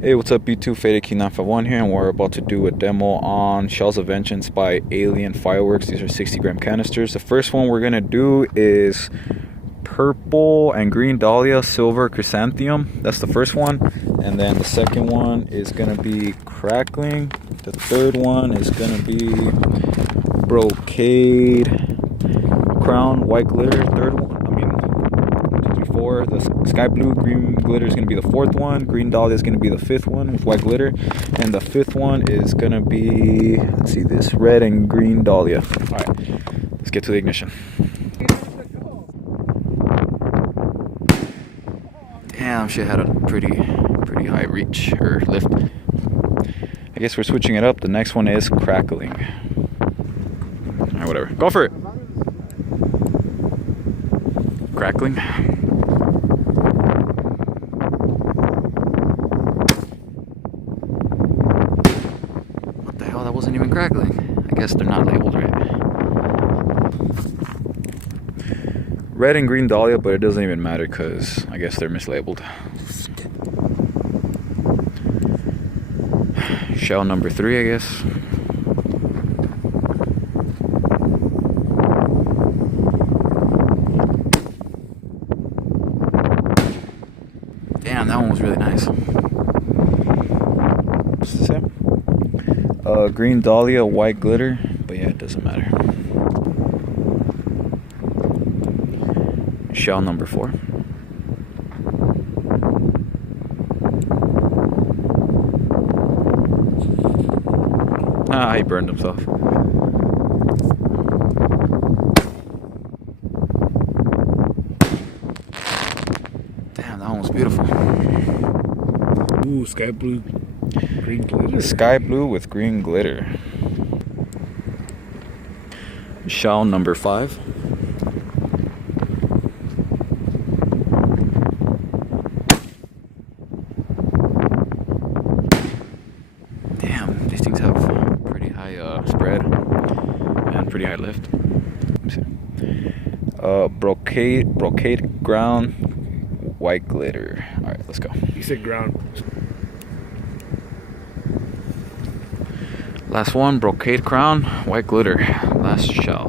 Hey, what's up YouTube? Faded Key 951 here, and we're about to do a demo on Shells of Vengeance by Alien Fireworks. These are 60-gram canisters. The first one we're gonna do is purple and green dahlia, silver chrysanthemum. That's the first one. And then the second one is gonna be crackling. The third one is gonna be brocade crown, white glitter. Third one, four. The sky blue green glitter is going to be the fourth one. Green dahlia is going to be the fifth one with white glitter, and the fifth one is going to be, let's see, this red and green dahlia. All right, let's get to the ignition. Damn, shit had a pretty high reach or lift. I guess we're switching it up. The next one is crackling. All right, whatever, go for it. Crackling. That wasn't even crackling. I guess they're not labeled right. Red and green dahlia, but it doesn't even matter because I guess they're mislabeled. Shell number 3, I guess. Damn, that one was really nice. What's this say? Green dahlia, white glitter, but yeah, it doesn't matter. Shell number 4. Ah, he burned himself. Damn, that one was beautiful. Ooh, sky blue, green glitter. Sky blue with green glitter. Shell number 5. Damn, these things have pretty high spread and pretty high lift. Let me see. Brocade ground, white glitter. All right, let's go. You said ground. Last one, brocade crown, white glitter. Last shell.